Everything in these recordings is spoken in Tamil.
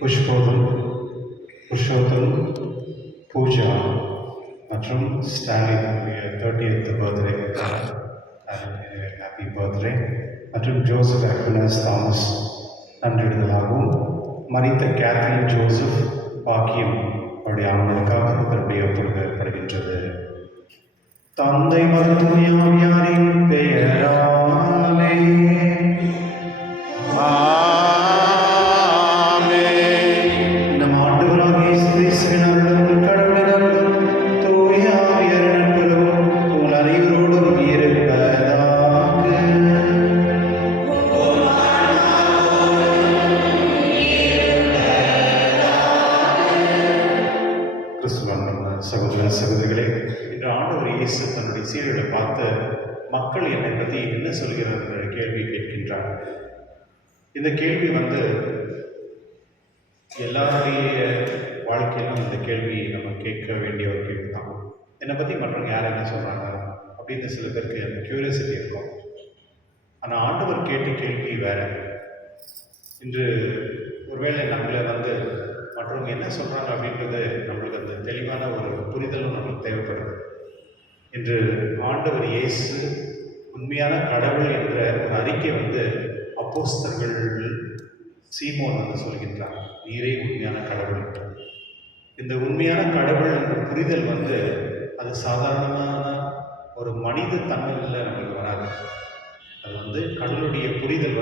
புஷ்போதம், புருஷோத்தம், பூஜா மற்றும் ஸ்டாலினுடைய 30th பர்த்டே, ஹாப்பி பர்த்டே, மற்றும் ஜோசப் அக்வினாஸ் தாமஸ் நன்றிடுதலாகவும் மரித்த கேத்ரின் ஜோசப் பாக்கியம் அவருடைய ஆண்களுக்காக இதனுடைய ஒப்புக்கொள்ளப்படுகின்றது. தந்தை மகன் பெயராலே சகோதர சகோதரிகளே, இன்று ஆண்டவர் இயேசு தன்னுடைய சீடர்களை பார்த்து மக்கள் என்னை பற்றி என்ன சொல்கிறார் என்ற கேள்வி கேட்கின்றார். இந்த கேள்வி எல்லாருடைய வாழ்க்கையிலும் இந்த கேள்வி நம்ம கேட்க வேண்டிய ஒரு கேள்வி தான். என்னை பற்றி மற்றவங்க யார் என்ன சொல்கிறாங்க அப்படின்னு சில பேருக்கு அந்த க்யூரியாசிட்டி இருக்கும். ஆனால் ஆண்டவர் கேட்ட கேள்வி வேற. இன்று ஒருவேளை நம்மளை மற்றவங்க என்ன சொல்கிறாங்க அப்படின்றது நம்மளுக்கு அந்த தெளிவான ஒரு புரிதலும் நம்மளுக்கு தேவைப்படுது. இன்று ஆண்டவர் இயேசு உண்மையான கடவுள் என்ற ஒரு அறிக்கை அப்போஸ்தலர்கள் சீமோன் சொல்கின்றார், நீரே உண்மையான கடவுள். இந்த உண்மையான கடவுள் என்ற புரிதல் அது சாதாரணமான ஒரு மனித தன்மையில் நம்மளுக்கு வராது. அது கடவுளுடைய புரிதல்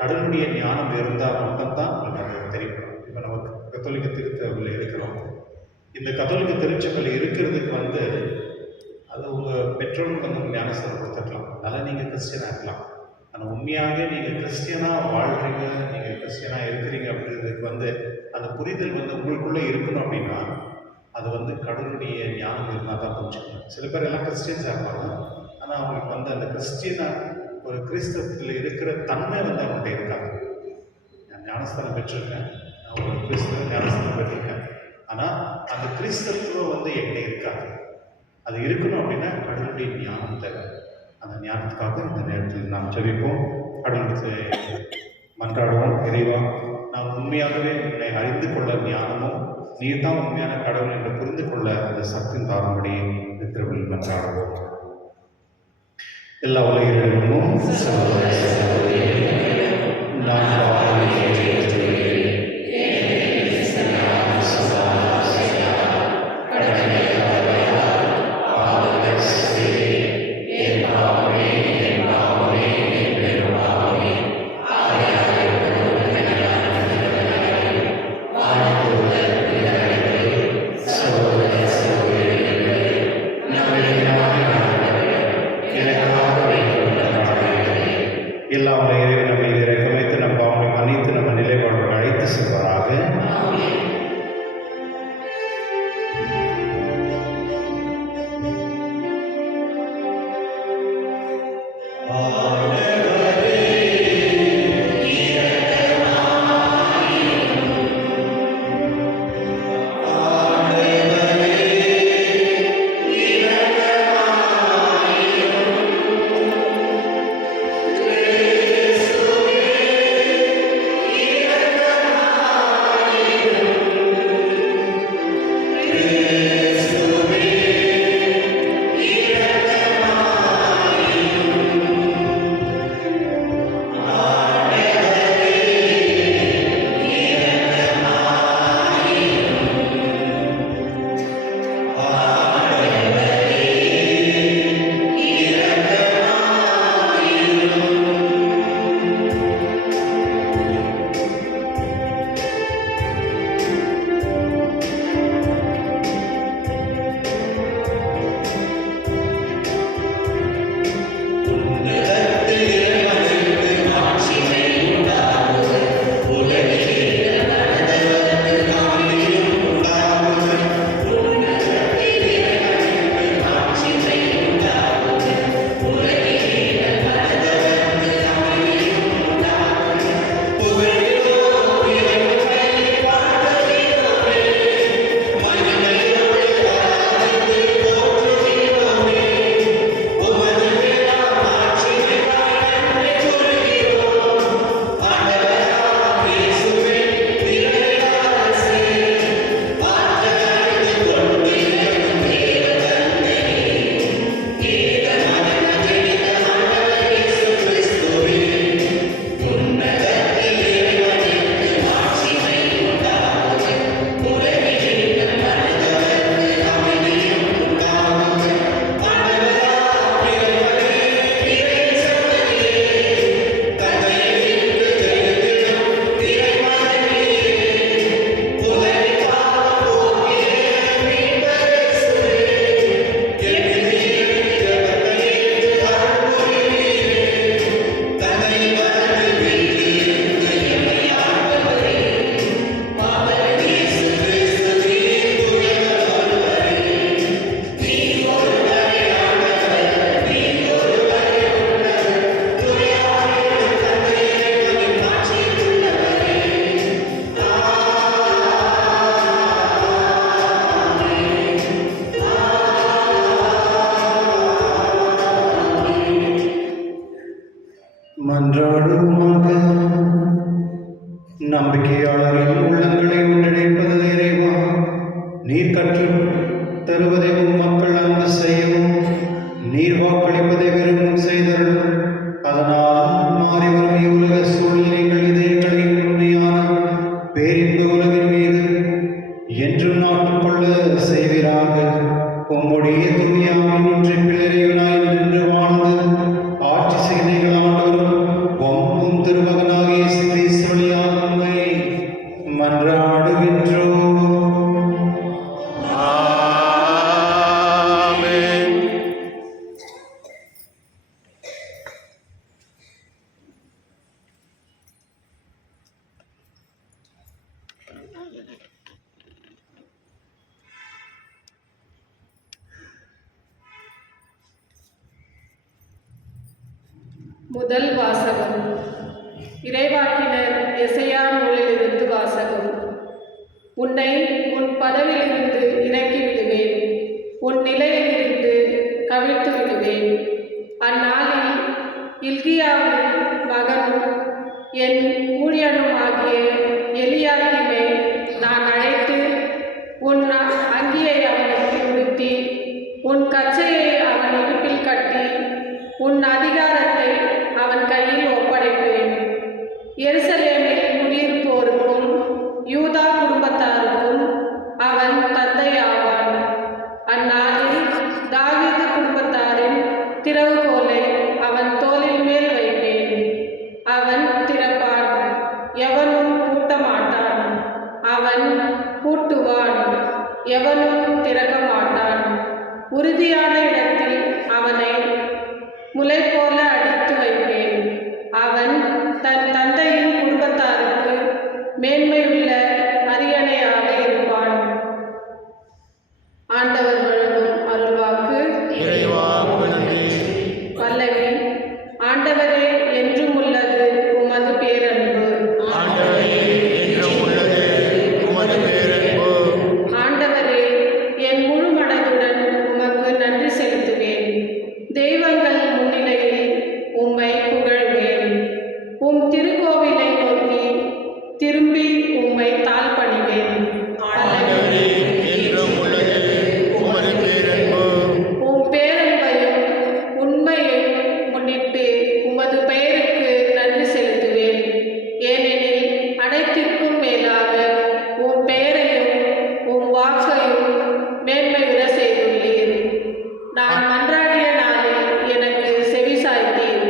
கடவுளுடைய ஞானம் இருந்தால் மட்டும்தான் நமக்கு தெரியும். இப்போ நமக்கு கத்தோலிக்க திருச்சபையில் இருக்கிறோம். இந்த கத்தோலிக்க திருச்சபையில் இருக்கிறதுக்கு அது உங்கள் பெற்றோருக்கு ஞானஸ்தானம் கொடுத்துருக்கலாம், அதனால் நீங்கள் கிறிஸ்டியனாக இருக்கலாம். ஆனால் உண்மையாக நீங்கள் கிறிஸ்டியனாக வாழ்கிறீங்க, நீங்கள் கிறிஸ்டியனாக இருக்கிறீங்க அப்படின்றதுக்கு அந்த புரிதல் உங்களுக்குள்ளே இருக்கணும். அப்படின்னா அது கடவுளுடைய ஞானம் இருந்தால் தான் புரிஞ்சுக்கணும். சில பேர் எல்லாம் கிறிஸ்டியன்ஸாக இருப்பாங்க, ஆனால் அவங்களுக்கு அந்த கிறிஸ்டியனாக ஒரு கிறிஸ்தவத்தில் இருக்கிற தன்மை அவங்கள்ட்ட இருக்காது. நான் ஞானஸ்தானம் பெற்றிருக்கேன், நான் ஒரு கிறிஸ்தவ ஞானஸ்தானம் பெற்றிருக்கேன், ஆனால் அந்த கிறிஸ்தவத்துவம் என்கிட்ட இருக்காது. அது இருக்கணும் அப்படின்னா கடவுளுடைய ஞானம் தேவை. அந்த ஞானத்துக்காக இந்த நேரத்தில் நாம் ஜெபிப்போம், கடவுளுக்கு மன்றாடுவோம். இறைவா, நாம் உண்மையாகவே உன்னை அறிந்து கொள்ள ஞானமும் நீர் தான் உண்மையான கடவுள் என்று புரிந்து கொள்ள அந்த சக்தியின் தாரும்படி திருவில் மன்றாடுவோம். எல்லா உலகிலும் எல்லா உலகிலும் நம்ம இதை வைத்து நம்ம பாவங்களை மன்னித்து நம்ம நிலை நம்பிக்கையாளரின் உள்ளங்களை ஒன்றிணைப்பது இறைவா, நீர் கற்றுத் தருவதை உம் மக்கள் அன்பு செய்யவும், நீர் வாக்களிப்பதை விரும்பும் செய்தருளும். அதனால் மாறி வரும் இவ்வுலக சூழ்நிலைகள் இதயங்களை உண்மையான பேரின்ப உலகின் மீது என்றும் நாட்டுக்கொள்ள செய்வீராக. உம்முடைய தூயாவின் ஒன்றிப்பில் இறைவனாய் நின்று வாழ்ந்து ஆட்சி செய்திகள் ஆண்டவரும் உம் திருமகனாகிய இயேசு கிறிஸ்து வழியாக உம்மை மன்றாடுகின்றோம். ஆமென். முதல் வாசகம். இறைவாக்கினர் எசையா நூலிலிருந்து வாசகம். உன்னை உன் பதவியிலிருந்து இறக்கி விடுவேன், உன் நிலையிலிருந்து கவிழ்த்து விடுவேன். அந்நாளில் இல்கியாவின் மகனும் என் ஊழியனுமாகிய எலியாக்கிமை நான் அழைத்து, உன் அங்கியை அவனுக்கு உடுத்தி, உன் கச்சையை அவன் இடுப்பில் கட்டி, உன் அதிகாரத்தை அவன் கையில் ஒப்படைப்பேன். எருசலேமில் குடியிருப்போருக்கும் யூதா குடும்பத்தாருக்கும் அவன் தந்தையாவான். அந்நாளில் தாவீது குடும்பத்தாரின் திறவுகோலை அவன் தோளின் மேல் வைப்பேன். அவன் திறப்பான், எவனும் பூட்ட மாட்டான். அவன் பூட்டுவான், எவனும் திறக்க மாட்டான். உறுதியான இடத்தில் அவனை முளை போல அடித்து வைப்பேன். அவன் தன் தந்தையின் குடும்பத்தாருக்கு மேன்மையுள்ள அரியணையாக இருப்பான். ஆண்டவர் வழங்கும் அருள்வாக்கு. பல்லவி. ஆண்டவரே, என்றும் உள்ளது உமது பேரன்பு. ஆண்டவரே, என் முழு மனதுடன் உமக்கு நன்றி செலுத்துவேன். தெய்வங்கள் முன்னிலையில் உம்மை புகழ்வேன். உம் திருக்கோவிலை நோக்கி திரும்பி உம்மை தாழ்பணிவேன். உம் பேரன்பையும் உண்மையையும் முன்னிட்டு உமது பெயருக்கு நன்றி செலுத்துவேன். ஏனெனில் அனைத்திற்கும் மேலாக உம் பெயரையும் உம் வாக்கையும் மேன்மையுற செய்துள்ளீர். நான் மன்றாடிய நாளில் எனக்கு செவி சாய்த்தீர்,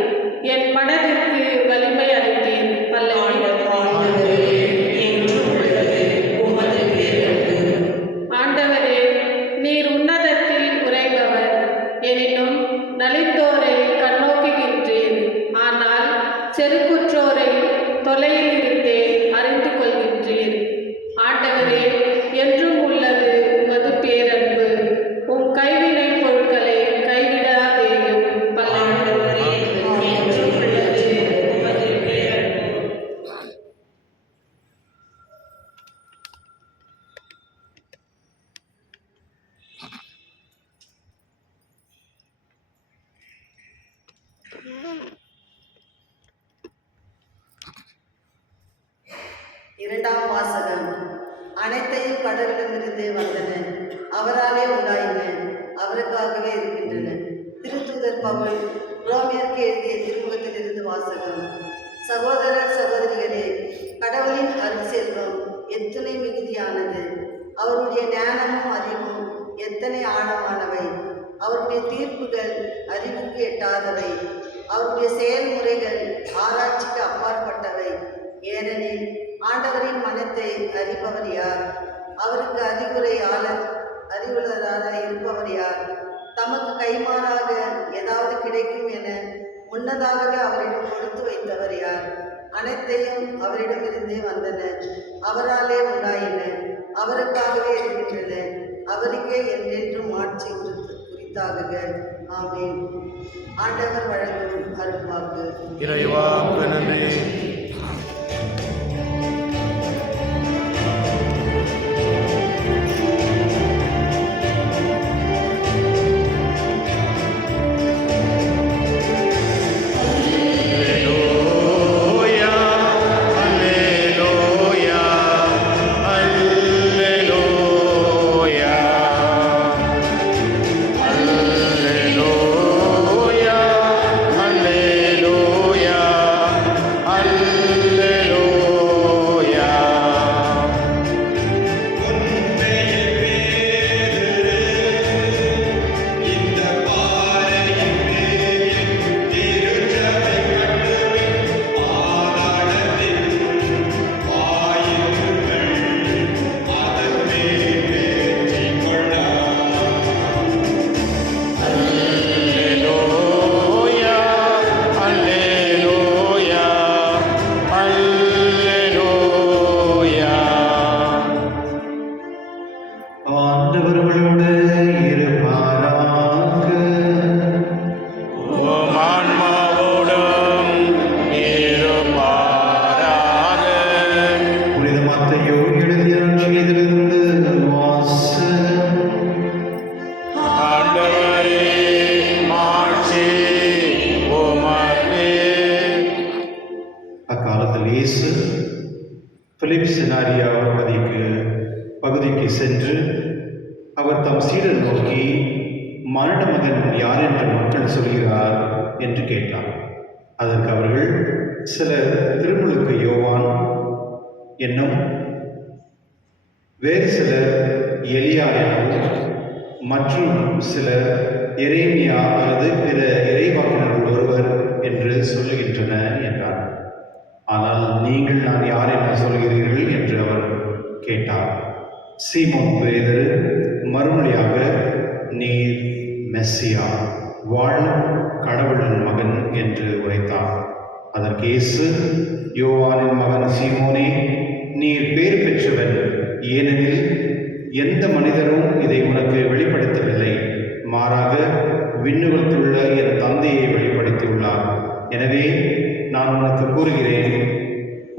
என் மனதிற்கு வலிமை அளித்தீர். ஆண்டவரே, நீர் உன்னதத்தில் உறைந்தவர், எனினும் நலிந்தோரை கண்ணோக்குகின்றீர். ஆனால் செருக்குற்றோரை தொலையில் இருந்தே அறிந்து கொள்கின்றீர். ஆண்டவரே, என்றும் உள்ளது உமது பேரன்பு. உம் கைவினை பொருட்களை கைவிடாதேயும். இரண்டாம் வாசகம். அனைத்தையும் கடலிடமிருந்தே வந்தன, அவராலே உண்டாயின, அவருக்காகவே இருக்கின்றன. திருத்தூதர் பவுல் ரோமியருக்கு எழுதிய திருமுகத்திலிருந்து வாசகம். சகோதரர் சகோதரிகளே, கடவுளின் அருட்செல்வம் எத்தனை மிகுதியானது! அவருடைய ஞானமும் அறிவும் எத்தனை ஆழமானவை! அவருடைய தீர்ப்புகள் அறிவுக்கு எட்டாதவை. அவருடைய செயல்முறைகள் ஆராய்ச்சிக்கு அப்பாற்பட்டவை. ஏனெனில் ஆண்டவரின் மனத்தை அறிபவர் யார்? அவருக்கு அறிவுள்ளராக இருப்பவர் யார்? தமக்கு கைமாறாக ஏதாவது கிடைக்கும் என முன்னதாகவே அவரிடம் கொடுத்து வைத்தவர் யார்? அனைத்தையும் அவரிடமிருந்தே வந்தன, அவராலே உண்டாயின, அவருக்காகவே இருக்கின்றன. அவருக்கே என்றென்றும் ஆட்சி குறித்தாகுக. ஆமென். ஆண்டவர் வழங்கும் அருள்வாக்கு. இறைவா நன்றி. Alleluia, alleluia. மத்தேயு எழுதிய நற்செய்தியிலிருந்து வாசகம். ஆண்டவரே மாட்சி உமக்கே. அக்காலத்தில் இயேசு பிலிப் செனாரியா பகுதிக்கு சென்று அவர் தம் சீடர் நோக்கி, மனித மகன் யார் என்று மக்கள் சொல்கிறார் என்று கேட்டார். அதற்கு அவர்கள், சிலர் திருமுழுக்கு யோவான் என்னும், வேறு சிலர் எலியா எனவும், மற்றும் சிலர் எரேமியா அல்லது பிற இறைவாக்கினர்கள் ஒருவர் என்று சொல்லுகின்றனர் என்றார். ஆனால் நீங்கள் நான் யார் என சொல்கிறீர்கள் என்று அவர் கேட்டார். சீமோன் பேதுரு மறுமொழியாக, நீர் மெஸ்ஸியா, வாழும் கடவுளின் மகன் என்று உரைத்தார். அதற்கு இயேசு, யோவானின் மகன் சீமோனே, நீர் பேர் பெற்றவன், ஏனெனில் எந்த மனிதரும் இதை உனக்கு வெளிப்படுத்தவில்லை, மாறாக விண்ணுலகிலுள்ள என் தந்தையை வெளிப்படுத்தியுள்ளார். எனவே நான் உனக்கு கூறுகிறேன்,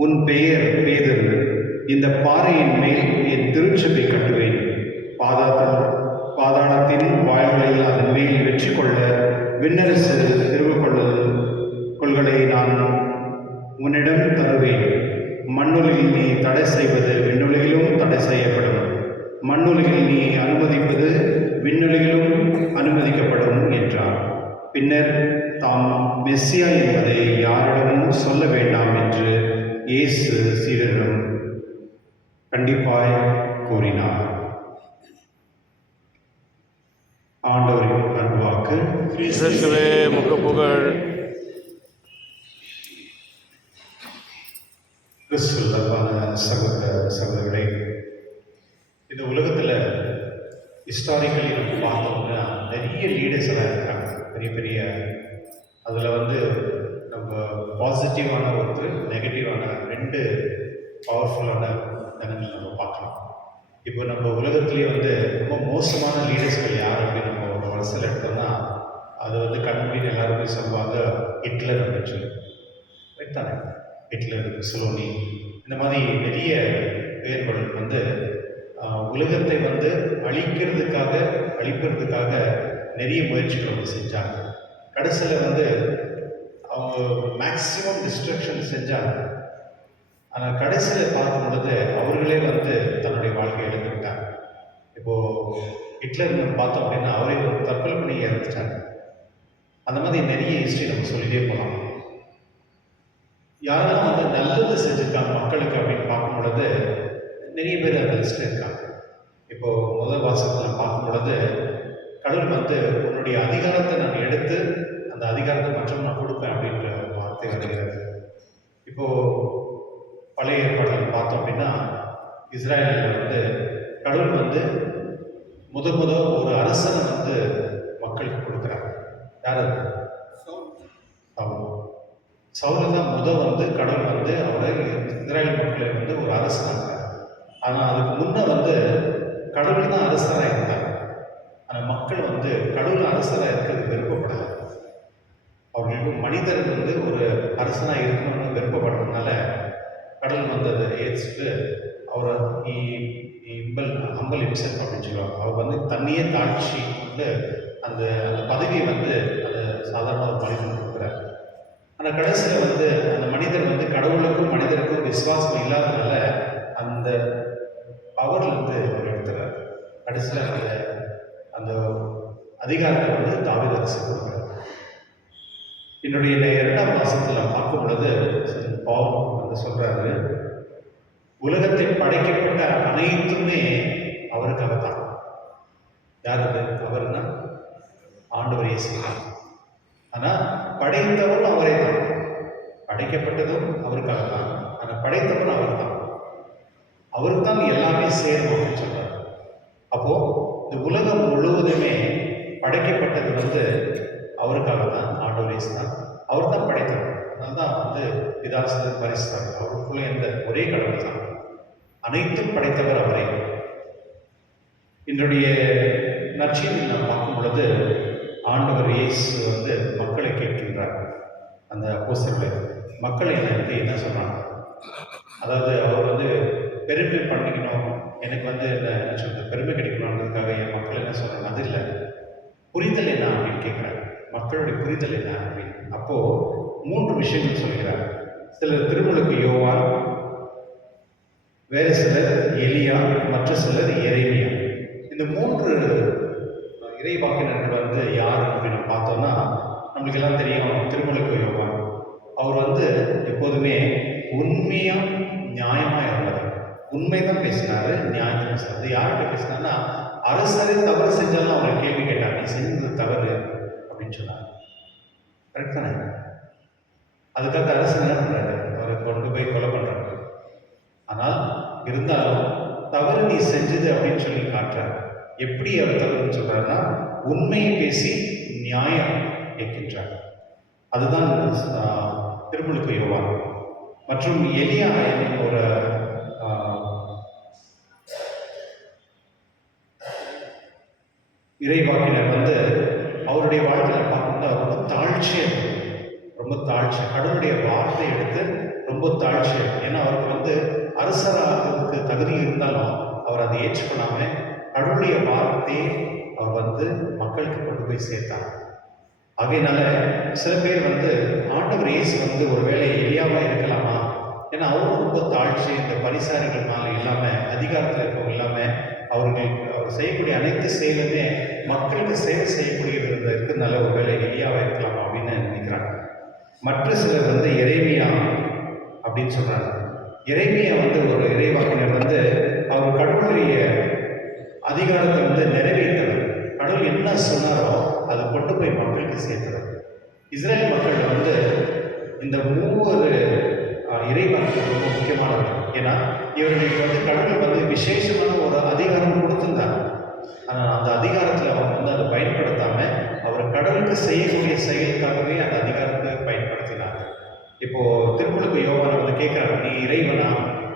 உன் பெயர் பேதுரு, இந்த பாறையின் மேல் என் திருச்சபை கட்டுவேன். பாதாளத்தின் வாயில்களில் அதன் மேல் வெற்றி கொள்ள விண்ணரசு கொள்களை நான் உன்னிடம் தருவேன். மண்ணுலகில் நீ தடை செய்வது விண்ணுலகிலும் தடை செய்யப்படும், மண்ணுலகில் நீ அனுமதிப்பது விண்ணுலகிலும் அனுமதிக்கப்படும் என்றார். பின்னர் தாம் மெஸ்ஸியா என்பதை யாரிடமும் சொல்ல வேண்டாம் என்று இயேசு சீடரிடம் கண்டிப்பாய் கூறினார். ஆண்டவரின் அருள்வாக்கு. கிறிஸ்துவே உமக்கு புகழ். கிறிஸ்துவில் அன்பான சகோதரர்களே, இந்த உலகத்தில் ஹிஸ்டாரிக்கலி நம்ம பார்த்தோம்னா நிறைய லீடர்ஸ் எல்லாம் இருக்காங்க. பெரிய பெரிய அதில் நம்ம பாசிட்டிவான ஒருத்தர், நெகட்டிவான ரெண்டு பவர்ஃபுல்லான ஜனங்கள் நம்ம பார்க்கலாம். இப்போ நம்ம உலகத்துலேயே ரொம்ப மோசமான லீடர்ஸ்கள் யார் அப்படின்னு நம்ம ஒரு வருஷத்தில் எடுத்தோம்னா அது கண்மூடின்னு எல்லாருமே சொல்லுவாங்க, ஹிட்லர் அப்படின்னு சொல்லி. ரைட் தானே? ஹிட்லர், முசோலினி, இந்த மாதிரி நிறைய பேர்கள் உலகத்தை அழிப்பதற்காக நிறைய முயற்சிகள் செஞ்சாங்க. கடைசியில் அவங்க மேக்சிமம் டிஸ்ட்ரக்ஷன் செஞ்சாங்க. ஆனால் கடைசியில் பார்க்கும் பொழுது அவர்களே தன்னுடைய வாழ்க்கையை இழந்துவிட்டாங்க. இப்போது ஹிட்லர் பார்த்தோம் அப்படின்னா அவரே ஒரு தற்கொலை பண்ணி இறந்துட்டாங்க. அந்த மாதிரி நிறைய ஹிஸ்ட்ரி நம்ம சொல்லிட்டே போகலாம். யாரெல்லாம் நல்லது செஞ்சுருக்காங்க மக்களுக்கு அப்படின்னு பார்க்கும் பொழுது நிறைய பேர் அந்த லிஸ்ட்டில் இருக்காங்க. இப்போது முதல் வாசகத்தில் பார்க்கும் பொழுது, கடவுள் உன்னுடைய அதிகாரத்தை நான் எடுத்து அந்த அதிகாரத்தை மற்றும் நான் கொடுப்பேன் அப்படின்ற வார்த்தை வருகிறது. இப்போது பழைய ஏற்பாடுகள் பார்த்தோம் அப்படின்னா இஸ்ராயலில் கடவுள் முத ஒரு அரசனை மக்களுக்கு கொடுக்குறாங்க. யார் அது? சவுல் தான் கடவுள் அவரை இஸ்ராயல் மக்களை ஒரு அரசனாக. ஆனால் அதுக்கு முன்னே கடவுள் தான் அரசராக இருந்தாங்க. ஆனால் மக்கள் கடவுள் அரசராக இருக்கிறது விருப்பப்படலை. அவர்களுக்கு மனிதர் ஒரு அரசனாக இருக்கணும்னு விருப்பப்படுறதுனால கடவுள் அதை ஏற்றுட்டு அவர் ஹம்பல் இம்செல்ஃப் அப்படின்னு சொல்லுவாங்க. அவர் தண்ணியே தாழ்ச்சி அந்த அந்த பதவியை அதை சாதாரண ஒரு மனிதன் கொடுக்குறாரு. ஆனால் கடைசியில் அந்த மனிதர் கடவுளுக்கும் மனிதருக்கும் விசுவாசம் இல்லாதனால அந்த பவரில் அவர் எடுத்துறாரு. கடைசியில் அந்த அதிகாரத்தை தாவீது அரசு கொடுக்குறாரு. என்னுடைய 2ஆம் மாதத்தில் பார்க்கும் பொழுது பாவம் சொல்கிறாரு, உலகத்தை படைக்கப்பட்ட அனைத்துமே அவருக்காக தான். யார் அது? அவர்னா ஆண்டவர் இயேசு. ஆனால் படைத்தவரும் அவரே தான். படைக்கப்பட்டதும் அவருக்காக தான், ஆனால் படைத்தவரும் அவர் தான். அவருக்கு தான் எல்லாமே சேரும் அப்படின்னு சொல்கிறார். அப்போது இந்த உலகம் முழுவதுமே படைக்கப்பட்டது அவருக்காக தான். ஆண்டவர் இயேசு தான். அவர் தான் படைத்தவர். அதனால தான் பிதாசுதன் பரிசுத்தார் அவருக்குள்ள எந்த ஒரே கடவுள் தான். அனைத்தும் படைத்தவர் அவரே. என்னுடைய நற்செய்தியில் நாம் பார்க்கும் பொழுது ஆண்டவர் இயேசு மக்களை கேட்கின்றார். அந்த அப்போஸ்தலர்கள் மக்களை என்ன சொல்றாங்க? அதாவது அவர் பெருமை பண்ணிக்கணும், எனக்கு வந்து என்ன சொல்றது பெருமை கிடைக்கணுன்றதுக்காக என் மக்கள் என்ன சொல்கிறாங்க, அது இல்லை. புரிதல் என்ன அப்படின்னு கேட்குறாங்க. மக்களுடைய புரிதல் என்ன அப்படின்னு. அப்போது 3 விஷயங்கள் சொல்கிறார். சிலர் திருமுழுக்கு யோவான், வேறு சிலர் எலியா, மற்ற சிலர் எரேமியா. இந்த 3 இறைவாக்கினர்கள் வந்து யார் அப்படின்னு பார்த்தோம்னா, நம்மளுக்கு எல்லாம் தெரியும். திருமுழுக்கு யோவான் அவர் வந்து எப்போதுமே உண்மையாக நியாயமாக இருந்தவர். உண்மைதான் பேசினார், நியாயத்தை பேசினார். அது யார்கிட்ட பேசினார்னா, அரசரே தவறு செஞ்சாலும் அவரை கேள்வி கேட்டார், நீ செஞ்சது தவறு அப்படின்னு சொன்னார். கரெக்ட் தானே? அதுக்காக அரசு என்ன பண்ணுறாரு, அவரை கொண்டு போய் கொலை பண்ணுறாரு. ஆனால் இருந்தாலும் தவறு நீ செஞ்சது அப்படின்னு சொல்லி காட்டுறாரு. எப்படி அவர் தவறுன்னு சொல்றாருன்னா, உண்மையை பேசி நியாயம் கேட்கின்றார். அதுதான் திருமுழுக்கு யோவான். மற்றும் எலியா ஒரு இறைவாக்கினர் வந்து அவருடைய வாழ்க்கையில் பார்க்கும்போது ரொம்ப தாழ்ச்சியாக, ரொம்ப தாழ்ச்சி, கடவுளுடைய வார்த்தை எடுத்து ரொம்ப தாழ்ச்சி. ஏன்னா அவருக்கு வந்து அரசராகிறதுக்கு தகுதி இருந்தாலும் அவர் அதை ஏற்றுக்கொள்ளாமல் கடவுளுடைய வார்த்தையை அவர் வந்து மக்களுக்கு கொண்டு போய் சேர்த்தார். ஆகையினால சில பேர் வந்து ஆண்டவர் இயேசு வந்து ஒரு வேளை எளியாவாக இருக்கலாமா, ஏன்னா அவரும் ரொம்ப தாழ்ச்சி, இந்த பரிசாரிகள் மேலே இல்லாமல், அதிகாரத்தில் இருக்கவங்க இல்லாமல், அவர் செய்யக்கூடிய அனைத்து செயலுமே மக்களுக்கு சேவை செய்யக்கூடியது இருக்கிறதுனால ஒரு வேளை எளியாவாக இருக்கலாமா அப்படின்னு நினைக்கிறாங்க. மற்ற சிலர் வந்து எரேமியா அப்படின்னு சொல்கிறாங்க. எரேமியா வந்து ஒரு இறைவாக்கினர் வந்து அவர் கடவுளுடைய அதிகாரத்தை வந்து நிறைவேற்றவர். கடவுள் என்ன சொன்னாரோ அதை கொண்டு போய் மக்களுக்கு சேர்த்தவர். இஸ்ரேல் மக்கள் வந்து இந்த 3 இறைவாக்கினர் ரொம்ப முக்கியமானவர். ஏன்னா இவர்களுக்கு வந்து கடவுள் வந்து விசேஷமான ஒரு அதிகாரம் கொடுத்திருந்தார். ஆனால் அந்த அதிகாரத்தில் அவங்க வந்து அதை பயன்படுத்தாமல் அவர் கடவுளுக்கு செய்யக்கூடிய செயலுக்காகவே அந்த அதிகாரத்தை பயன்படுத்தினார். இப்போது திருமுழுக்கு யோவானை வந்து கேட்குறாங்க, நீ இறைவனா,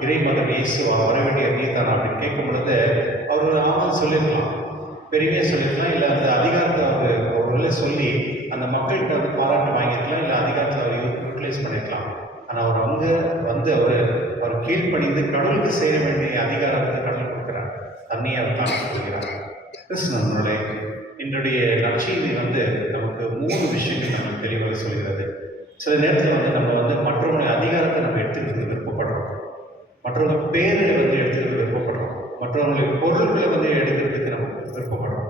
இறைமகன் இயேசுவா, வர வேண்டிய நீதானா அப்படின்னு கேட்கும் பொழுது அவர் ஆமான்னு சொல்லியிருக்கலாம், பெருமையாக சொல்லியிருக்கலாம். இல்லை அந்த அதிகாரத்தை அவர் ஒரு சொல்லி அந்த மக்கள்கிட்ட வந்து பாராட்டு வாங்கியிருக்கலாம், இல்லை அதிகாரத்தில் அவர் யூட்டிலைஸ் பண்ணியிருக்கலாம். ஆனால் அவர் அங்கே வந்து அவர் கீழ்ப்பணிந்து கடவுளுக்கு செய்ய வேண்டிய அதிகாரத்தை கடவுள் கொடுக்குறார். தண்ணியை அவர் தான் கொடுக்கிறார். கிருஷ்ணனுடைய என்னுடைய நற்செய்தி வந்து நமக்கு 3 விஷயங்கள் நமக்கு தெளிவாக சொல்கிறது. சில நேரத்தில் வந்து நம்ம வந்து மற்றவங்களுடைய அதிகாரத்தை நம்ம எடுத்துக்கிறது விருப்பப்படுறோம், மற்றவங்க பேரை வந்து எடுத்துக்கிறது விருப்பப்படுறோம், மற்றவங்களுடைய பொருட்களை வந்து எடுக்கிறதுக்கு நம்ம விருப்பப்படுறோம்.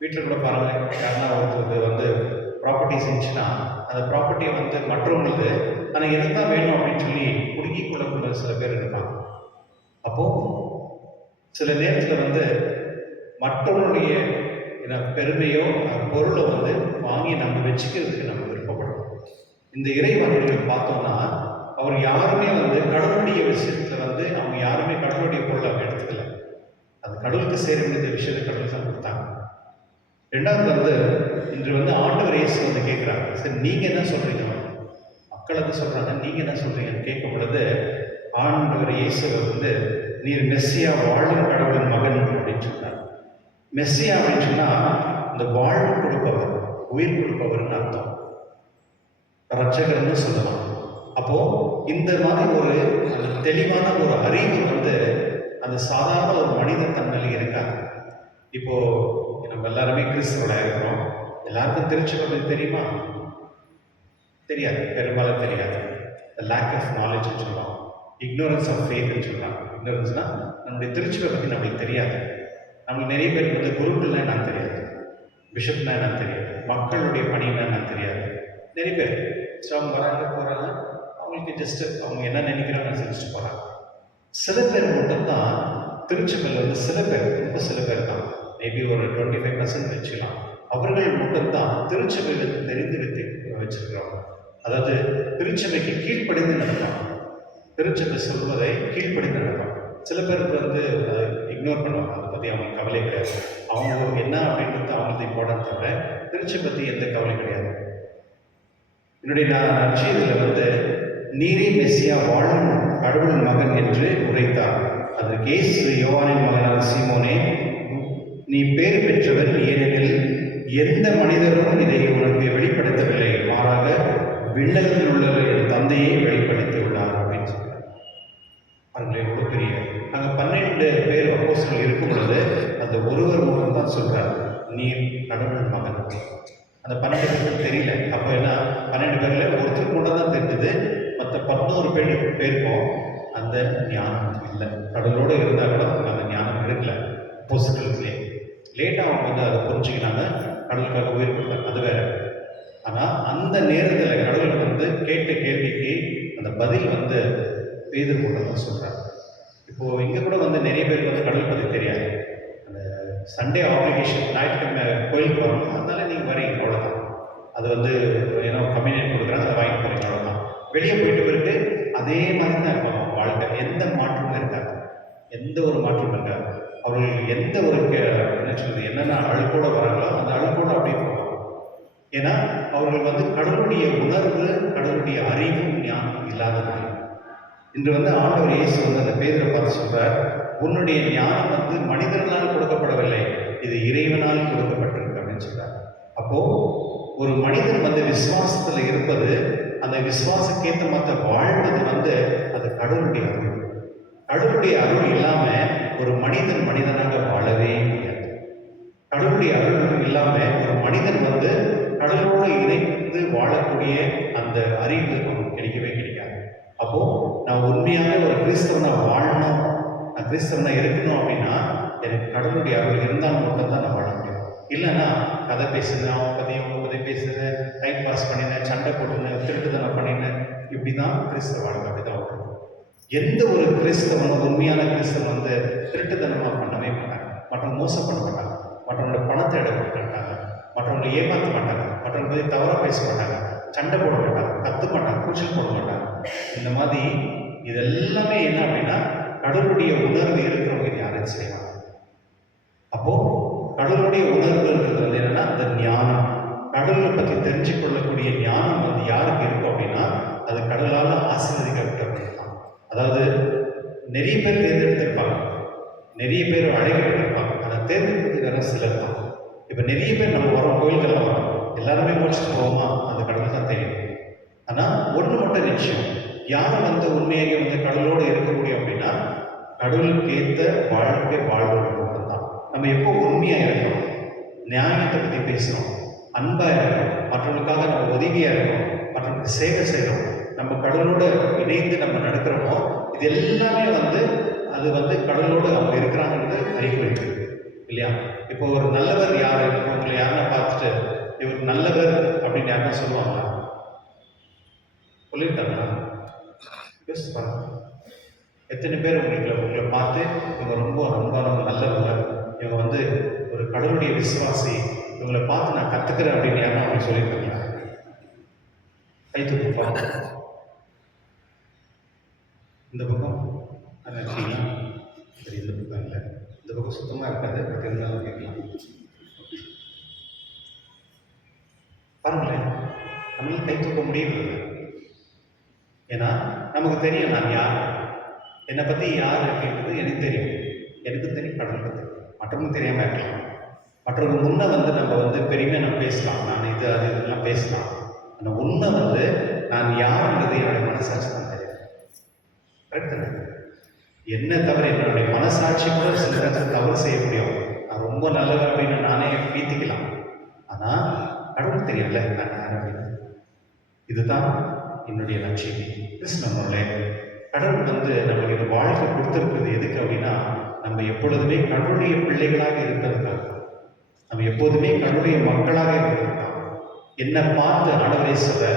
வீட்டில் கூட பாருங்கள், யாருன்னா ஒருத்தருக்கு வந்து ப்ராப்பர்ட்டிஸ் இருந்துச்சுன்னா அந்த ப்ராப்பர்ட்டியை வந்து மற்றவங்களுக்கு ஆனால் எனக்கு தான் வேணும் அப்படின்னு சொல்லி குடுக்கி கொள்ளக்கூடிய சில பேர் இருக்காங்க. அப்போது சில நேரத்தில் வந்து மற்றவனுடைய பெருமையோ பொருளை வந்து வாங்கி நம்ம வச்சுக்கிறதுக்கு நம்ம விருப்பப்படுறோம். இந்த இறைவாக்கினர்கள் பார்த்தோம்னா அவர் யாருமே வந்து கடவுளுடைய விஷயத்தில் வந்து அவங்க யாருமே கடவுளுடைய பொருளை அவங்க எடுத்துக்கல. அது கடவுளுக்கு சேர வேண்டிய விஷயத்தை கடவுள் தான் கொடுத்தாங்க. 2வது வந்து இன்று வந்து ஆண்டவர் இயேசு வந்து கேட்குறாங்க, சரி நீங்கள் என்ன சொல்கிறீங்க, மக்கள் வந்து சொல்கிறாங்க, நீங்கள் என்ன சொல்கிறீங்கன்னு கேட்கும் பொழுது ஆண்டவர் இயேசுவை வந்து நீர் மெஸ்ஸியா, வாழும் கடவுளின் மகன் அப்படின்னு சொன்னார். மெஸ்ஸியா அப்படின்னு சொன்னால் இந்த வாழ்வு கொடுப்பவர், உயிர் கொடுப்பவர்னு அர்த்தம், ரட்சகர்னு சொல்லலாம். அப்போது இந்த மாதிரி ஒரு அந்த தெளிவான ஒரு அறிவு வந்து அந்த சாதாரண ஒரு மனித தன்மையில் இருக்காது. இப்போது நம்ம எல்லாருமே கிறிஸ்தவர்களாக இருக்கிறோம். எல்லாருக்கும் திருச்சபை தெரியுமா? தெரியாது, பெரும்பாலும் தெரியாது. த லேக் ஆஃப் நாலேஜ்னு சொல்லலாம், இக்னோரன்ஸ் ஆஃப் ஃபேத்னு சொல்லலாம். இக்னோரன்ஸ்னால் நம்முடைய திருச்சபை பற்றி நம்மளுக்கு தெரியாது. நம்மளுக்கு நிறைய பேருக்கு வந்து குருக்கள்னா என்னன்னு தெரியாது, பிஷப்னா என்னன்னு தெரியாது, மக்களுடைய பணினா என்னன்னு தெரியாது. நிறைய பேர் அவங்க வராங்க போகிறாங்க, அவங்களுக்கு ஜஸ்ட்டு அவங்க என்ன நினைக்கிறாங்கன்னு செஞ்சுட்டு போகிறாங்க. சில பேர் மட்டும்தான் திருச்சபையில் வந்து சில பேர், ரொம்ப சில பேர் தான், மேபி ஒரு 25% வச்சுக்கலாம், அவர்கள் மட்டும்தான் திருச்சபையில் தெரிந்து வச்சிருக்கிறோம். அதாவது திருச்சபைக்கு கீழ்ப்படிந்து நடப்பாங்க, திருச்சபை சொல்வதை கீழ்ப்படிந்து நடப்பாங்க. சில பேருக்கு வந்து அதை இக்னோர் பண்ணுவாங்க, அதை பற்றி அவங்களுக்கு கவலை கிடையாது. அவங்க என்ன அப்படின்றது அவங்களுக்கு இம்பார்ட்டன்ட், தவிர திருச்சபை பற்றி எந்த கவலை கிடையாது. என்னுடைய நற்செய்தியில் வந்து நீரே மெஸ்ஸியா, வாழும் கடவுளின் மகன் என்று உரைத்தார். அதற்கு இயேசு, யோவானின் மகனான சீமோனே, நீ பேர் பெற்றவர், ஏனெனில் எந்த மனிதரும் இதை உனக்கு வெளிப்படுத்தவில்லை, மாறாக விண்ணகத்தில் உள்ள தந்தையை வெளிப்படுத்தி உள்ளார் அப்படின்னு சொல்றார். அவங்களை எவ்வளோ பெரிய அங்கே 12 பேர் அப்போஸ்தலர்கள் இருக்கும் பொழுது அந்த ஒருவர் மட்டும் தான் சொல்கிறார், நீர் கடவுள் மகன். அந்த 12 பேருக்கு தெரியல. அப்போ என்ன, 12 பேரில் ஒருத்தருக்கு மட்டும் தான் தெரிஞ்சது. மற்ற 11 பேருக்கும் அந்த ஞானம் இல்லை. கடவுளோடு இருந்தால் கூட அந்த ஞானம் எடுக்கல. அப்போஸ்தலர்களே லேட்டாக அவங்க வந்து அதை புரிஞ்சுக்கினாங்க, கடவுளுக்காக உயிர் கொடுத்தாங்க, அது வேற. ஆனால் அந்த நேரத்தில் கடவுள் வந்து கேட்ட கேள்விக்கு அந்த பதில் வந்து பேதுரு மட்டும் தான் சொல்கிறாங்க. இப்போது இங்கே கூட வந்து நிறைய பேருக்கு வந்து கடவுள் பற்றி தெரியாது. அந்த சண்டே ஆப்ளிகேஷன், ஞாயிற்றுக்கிழமை கோயிலுக்கு வரணும், அதனால நீங்கள் வரீங்க, அவ்வளோதான். அது வந்து ஏன்னா கம்யூனியன் கொடுக்குறாங்க, அதை வாங்கி போகிறீங்க, அவ்வளோதான். வெளியே போயிட்டு பிறகு அதே மாதிரி தான் இருக்கும் அவங்க வாழ்க்கை. எந்த மாற்றமும் இருக்காது, எந்த ஒரு மாற்றமும் இருக்காது. அவர்கள் எந்த ஒரு என்ன சொல்றது, என்னென்ன அழுக்கோடு வராங்களோ அந்த அழுக்கோடு அப்படியே போவாங்க. ஏன்னா அவர்கள் வந்து கடவுளுடைய உணர்வு, கடவுளுடைய அறிவும் ஞானம் இல்லாதவர்கள். இன்று வந்து ஆண்டவர் இயேசு வந்து அந்த பேதுரை பார்த்து சொல்றார், உன்னுடைய ஞானம் வந்து மனிதர்களால் கொடுக்கப்படவில்லை, இது இறைவனால் கொடுக்கப்பட்டிருக்கு அப்படின்னு சொல்றார். அப்போ ஒரு மனிதன் வந்து விசுவாசத்தில் இருப்பது, அந்த விசுவாசக்கேற்ற மற்ற வாழ்வது வந்து அது கடவுளுடைய அருள். கடவுளுடைய அருள் இல்லாம ஒரு மனிதன் மனிதனாக வாழவே முடியாது. கடவுளுடைய அருள் இல்லாம ஒரு மனிதன் வந்து கடவுளோடு இணைந்து வாழக்கூடிய அந்த அறிவு நமக்கு கிடைக்கவே கிடைக்காது. அப்போ நான் உண்மையாக ஒரு கிறிஸ்தவனா வாழணும், நான் கிறிஸ்தவனா இருக்கணும் அப்படின்னா எனக்கு கடவுளுடைய அருள் இருந்தால் மட்டும்தான் நான் வாழ முடியும். இல்லைன்னா கதை பேசுனேன், அவங்க பற்றி பேசுனேன், டைம் பாஸ் பண்ணினேன், சண்டை போட்டுனேன், திருட்டுத்தனம் பண்ணினேன், இப்படி தான் கிறிஸ்தவ வாழ்க்கை அப்படி தான் விட்டுருவோம். எந்த ஒரு கிறிஸ்தவனும், உண்மையான கிறிஸ்தவன் வந்து திருட்டுத்தனமாக பண்ணவே மாட்டாங்க, மற்றவங்க மோசம் பண்ண மாட்டாங்க, மற்றவங்களோட பணத்தை எடுக்க மாட்டாங்க, மற்றவங்களை ஏமாற்ற மாட்டாங்க, மற்றவங்க பற்றி தவறாக பேச மாட்டாங்க, சண்டை போட மாட்டாங்க, கற்று மாட்டாங்க, கூச்சல் போட மாட்டாங்க. இந்த மாதிரி இதெல்லாமே என்ன அப்படின்னா கடவுளுடைய உணர்வு இருக்கிறவங்க இது யாரும் செய்வாங்க. அப்போ கடவுளுடைய உணர்வுன்றது வந்து என்னன்னா அந்த ஞானம், கடவுளை பற்றி தெரிஞ்சு கொள்ளக்கூடிய ஞானம் வந்து யாருக்கு இருக்கும் அப்படின்னா அது கடவுளால் ஆசீர்வதிக்கப்பட்டவர்கள் தான். அதாவது நிறைய பேர் தேர்ந்தெடுத்திருப்பாங்க, நிறைய பேர் அழைக்கப்பட்டிருப்பாங்க, அதை தேர்ந்தெடுத்து வேற சிலர் தான். இப்போ நிறைய பேர் நம்ம வரோம், கோயில்கள்லாம் வரோம், எல்லாருமே முடிச்சுட்டு போவோமா, அந்த கடவுள் தான் தெரியும். ஆனால் ஒன்று மட்டும் நிச்சயம், யாரும் வந்து உண்மையாக வந்து கடவுளோடு இருக்க முடியும் அப்படின்னா கடவுளுக்கு ஏற்ற வாழ்க்கை வாழ்வது மட்டும்தான். நம்ம எப்போ உண்மையாக இருக்கணும், நியாயத்தை பற்றி பேசுகிறோம், அன்பாக இருக்கணும், மற்றவங்களுக்காக நம்ம உதவியாக இருக்கணும், மற்றவங்களுக்கு சேவை செய்கிறோம், நம்ம கடவுளோடு இணைந்து நம்ம நடக்கிறோமோ, இது எல்லாமே வந்து அது வந்து கடவுளோடு அவங்க இருக்கிறாங்கன்றது அறிவுறுத்துது இல்லையா? இப்போ ஒரு நல்லவர் யார், இப்போ உங்களை யாருன்னா பார்த்துட்டு இவர் நல்லவர் அப்படின்னு யாருன்னா சொல்லுவாங்களா? சொல்லியிருக்காங்களா? யோசிச்சு பாருங்க. எத்தனை பேர் உங்களை பார்த்து இவங்க ரொம்ப அன்பானவங்க, நல்லவங்க, இவங்க வந்து ஒரு கடவுளுடைய விசுவாசி, இவங்களை பார்த்து நான் கற்றுக்கிறேன் அப்படின்னு யாருன்னா அவங்க சொல்லியிருக்காங்களா? கை தூக்குப்பாங்க. இந்த பக்கம் நினைச்சீங்கன்னா சரி, இந்த பக்கம் இல்லை, இந்த பக்கம் சுத்தமாக இருக்காது, பட் இருந்தாலும் கேட்கலாம். பாருங்களேன், நம்மளால கை தூக்க முடியல. ஏன்னா நமக்கு தெரியும் நான் யார், என்னை பற்றி யார் அப்படின்றது எனக்கு தெரியும், எனக்கு தெரியும், கடவுளுக்கு தெரியும், மற்றவங்க தெரியாமல் இருக்கலாம். மற்றவங்க முன்னே வந்து நம்ம வந்து பெருமையாக நம்ம பேசலாம், நான் இது அது இதெல்லாம் பேசலாம். ஆனால் உண்மை வந்து நான் யாருன்றது என்னுடைய மனசாட்சி தான் தெரியும். கரெக்ட் தானே? என்ன தவிர என்னுடைய மனசாட்சி கூட சில நேரத்தில் தவறு செய்ய முடியும். நான் ரொம்ப நல்லவர் அப்படின்னு நானே பீத்திக்கலாம். ஆனால் கடவுள் தெரியல நான் யார் அப்படின்னு. இதுதான் என்னுடைய லட்சியம். கிறிஸ்தவர்களே, கடவுள் வந்து நமக்கு இந்த வாழ்க்கை கொடுத்துருக்குறது எதுக்கு அப்படின்னா நம்ம எப்பொழுதுமே கடவுளுடைய பிள்ளைகளாக இருக்கிறதுக்காக, நம்ம எப்போதுமே கடவுளுடைய மக்களாக இருக்கிறதுக்காக. என்னை பார்த்து ஆண்டவரே சொல்ற,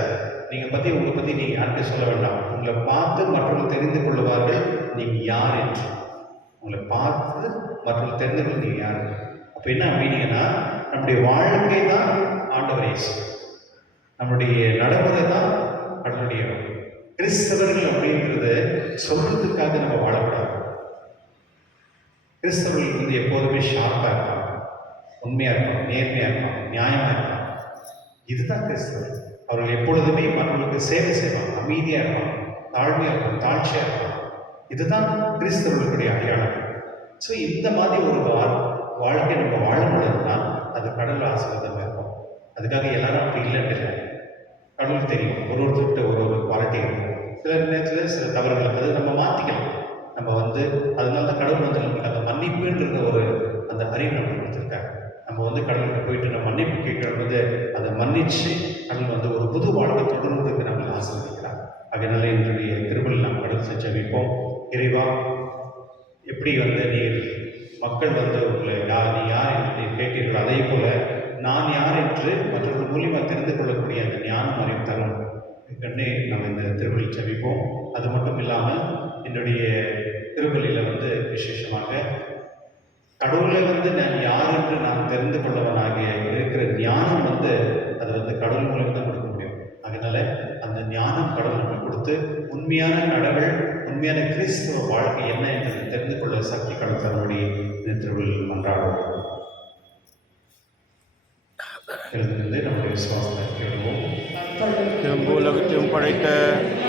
நீங்கள் பற்றி உங்களை பற்றி நீங்கள் யார்கிட்ட சொல்ல வேண்டாம், உங்களை பார்த்து மற்றவர்கள் தெரிந்து கொள்வார்கள் நீங்கள் யார் என்று. உங்களை பார்த்து மற்றவர்கள் தெரிந்து கொள்ள நீங்கள் யார். அப்போ என்ன அப்படின்னீங்கன்னா நம்முடைய வாழ்க்கை தான் ஆண்டவர் இயேசு, நம்முடைய நடைமுறை தான் கடவுளுடைய. கிறிஸ்தவர்கள் அப்படின்றது சொல்றதுக்காக நம்ம வாழக்கூடாது. கிறிஸ்தவர்கள் வந்து எப்போதுமே ஷார்ப்பாக இருப்பாங்க, உண்மையாக இருப்பாங்க, நேர்மையாக இருப்பாங்க, நியாயமாக இருப்பாங்க. இதுதான் கிறிஸ்தவர். அவர்கள் எப்பொழுதுமே மற்றவர்களுக்கு சேவை செய்வாங்க, அமைதியாக இருப்பாங்க, தாழ்மையாக இருப்பாங்க, தாழ்ச்சியாக இருப்பாங்க. இதுதான் கிறிஸ்தவர்களுடைய அடையாளம். ஸோ இந்த மாதிரி ஒரு வாழ்க்கை நம்ம வாழும் பொழுதுதான் அது கடவுள் ஆசீர்வாதமாக இருக்கும். அதுக்காக எல்லாரும் அப்படி இல்லைன்னு இல்லை. கடவுள் தெரியும், ஒருத்தர்கிட்ட ஒரு குவாலிட்டி இருக்கும், சில நேரத்தில் சில தவறுகள், அது நம்ம மாற்றிக்கலாம். நம்ம வந்து அதனால தான் கடவுள் வந்து நமக்கு அந்த மன்னிப்புன்ற ஒரு அந்த அறிவு நமக்கு கொடுத்துருக்காங்க. நம்ம வந்து கடவுள்கிட்ட போயிட்டு நம்ம மன்னிப்பு கேட்குறது அதை மன்னிச்சு கடவுள் வந்து ஒரு புது வாழ்க்கை தொடர்றதுக்கு நம்மளை ஆசீர்வதிக்கிறாங்க. அதனால இன்றைய திருப்பலி நாம் கடவுள் ஜெபிப்போம். இறைவா, எப்படி வந்து நீர் மக்கள் வந்து உங்களை நீ யார் என்று நீர் கேட்டீர்கள், அதே போல நான் யார் என்று மற்றவர்கள் மூலியமாக தெரிந்து கொள்ளக்கூடிய அந்த ஞானம் அறிவு தரும் கண்ணே நம்ம இந்த திருப்பலி ஜெபிப்போம். அது மட்டும் இல்லாமல் என்னுடைய திருப்பலியில் வந்து விசேஷமாக கடவுளை வந்து நான் யார் என்று நான் தெரிந்து கொள்ளவனாகிய இருக்கிற ஞானம் வந்து அது வந்து கடவுள் மூலியம் தான் கொடுக்க முடியும். அதனால அந்த ஞானம் கடவுள் நமக்கு கொடுத்து உண்மையான கடவுள் உண்மையான கிறிஸ்துவ வாழ்க்கை என்ன என்று தெரிந்து கொள்ள சக்தி கடவுள் தரும்படி இந்த திருவிழா மன்றாடுவோம். எழுந்திருந்து நம்முடைய விசுவாசத்தை அறிக்கையிடுவோம். பூலகத்தையும் படைத்த